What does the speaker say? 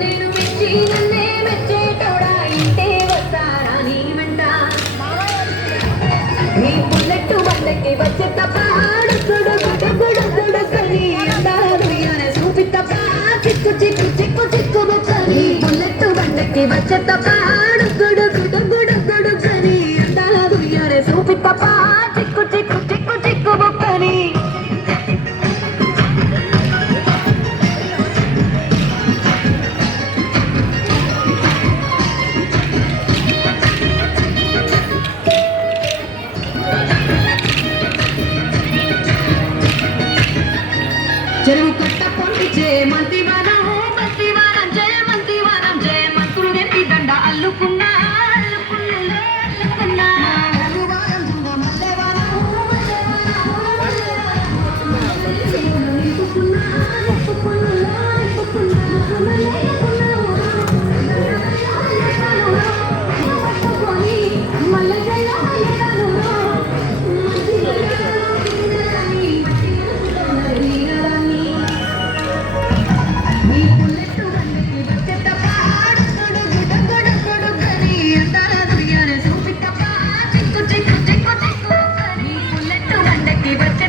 నేను మెచ్చి నన్నే మెచ్చేటోడా ఇంటే వస్తానా నీ వెంట నీ బుల్లెట్టు బండకి వచ్చే తప్ప గుడుగుడుగుడుగుడుకని అందాలు అనే చూపి తప్ప చిక్కు చిక్కు చిక్కు చిక్కు బొక్కని బుల్లెట్టు బండకి వచ్చే తప్ప గుడుగుడుగుడుగుడుకని అందాలు అనే చూపి తప్ప చిక్కు చిక్కు చిక్కు చిక్కు బొక్కని చెరువు కట్ట పొందిచే మంతివారం మంతివారం జయ మంతివారం జయ మంత్రులు నెత్తి దండ అల్లుకున్నా అల్లుకున్నా అల్లుకున్నా చిక్కు చిక్కు చిక్కు చిక్కు నీ బుల్లెట్టు బండకి వచ్చే